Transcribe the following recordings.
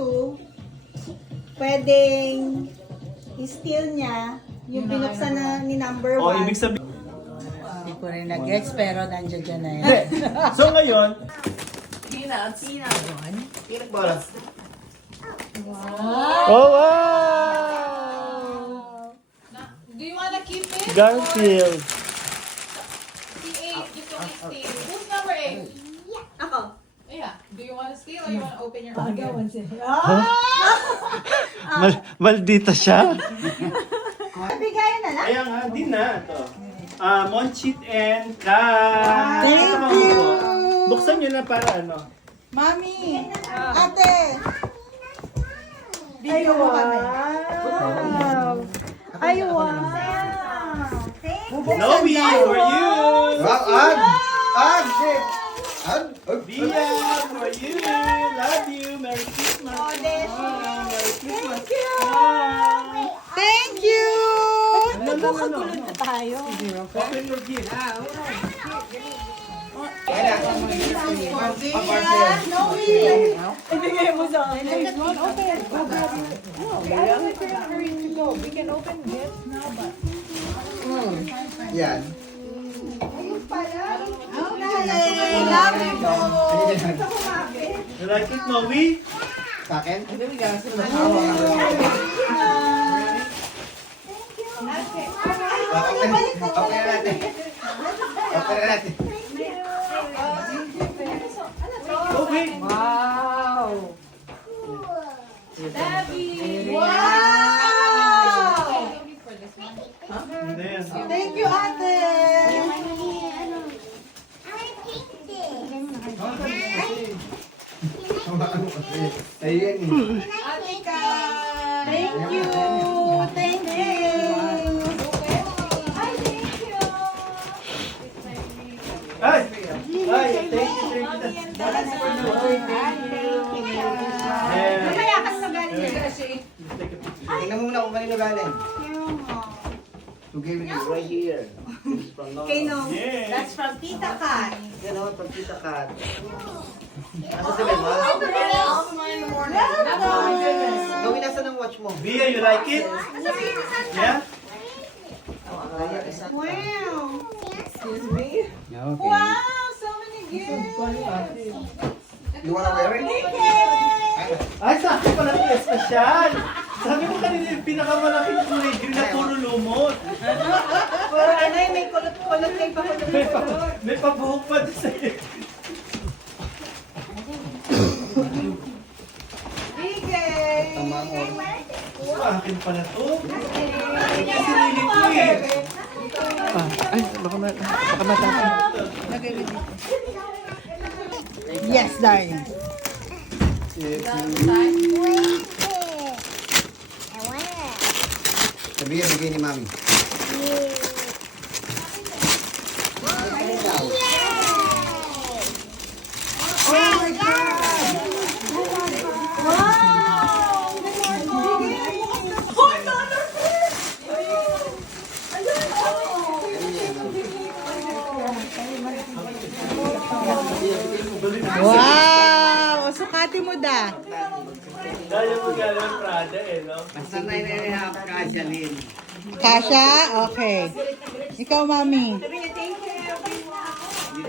2, pwedeng i-steal niya yung binuksan na ni number 1. O, ibig sabihin. Hindi ko rin na-gets, pero nandiyan dyan na yan. Hindi. So ngayon, Peanuts. peanut butter. Oh, wow! Do you wanna keep it? Garfield. The 8, you can steal. Who's number 8? Ako. Yeah. Do you wanna steal or you wanna open your own gift? Maldita siya. Bigayan na lang. Ayan nga, di na. Ito. Monchit and Kat. Thank you! Buksan nyo na para ano. Mami! Ate! Video mo kami. Ay, wow. Noe, for you! Shit! Dia, for you! Love you! Merry Christmas! Merry Christmas! Thank you! Nagkakagulo na tayo. Open your gift. Ibigay mo sa akin. Yan. You like it, Noe? Sa akin? Okay na natin. Okay na natin. Okay. Hindi yan. Thank you, ate! Ayun eh. Thank you! Thank you! Ay! Ay! Thank you, thank you. Yeah. Mamaya ka sa galing. Tingnan mo muna kung kanino galing. To give it right here. This is from Nono. Okay, no. Yeah. That's from Tita Kat. Yan o, pagkita ka. Asa si Bema? Gawin nasa ng watch mo. Bia, you like it? Yeah? Wow. Okay. Wow, so many gifts. You wanna wear it? Ay, sa akin pala ito espesyal. Sabi mo kanina yung pinakamalaking kulay green na puro lumot. Pero ano yun, may kulot-kulot kayo pa kulot. May pabuhok pa doon sa'yo. Bigay. Tama mo. Sa akin pala to. Sinili ko eh. Yes, darling. Sabihin, bigay ni Mami. Wow! Sukati mo da. Dahil mo galing Prada eh, no? Basta 9.5 kasya din. Kasha? Okay. Ikaw, mami. Dito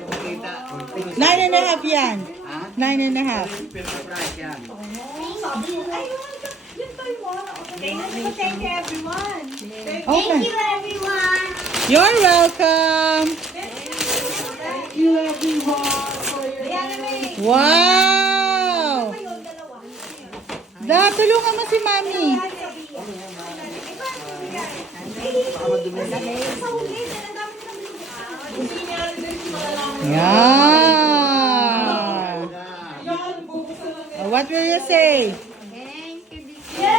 ko kita. 9.5 yan. 9.5. Kasya. Thank you, everyone. Okay. everyone. You're welcome. Wow! Da, tulungan mo si mami. Yeah. What will you say? Yes!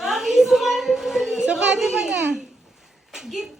Mami, sumali mo dali. Sukati mo na. Gift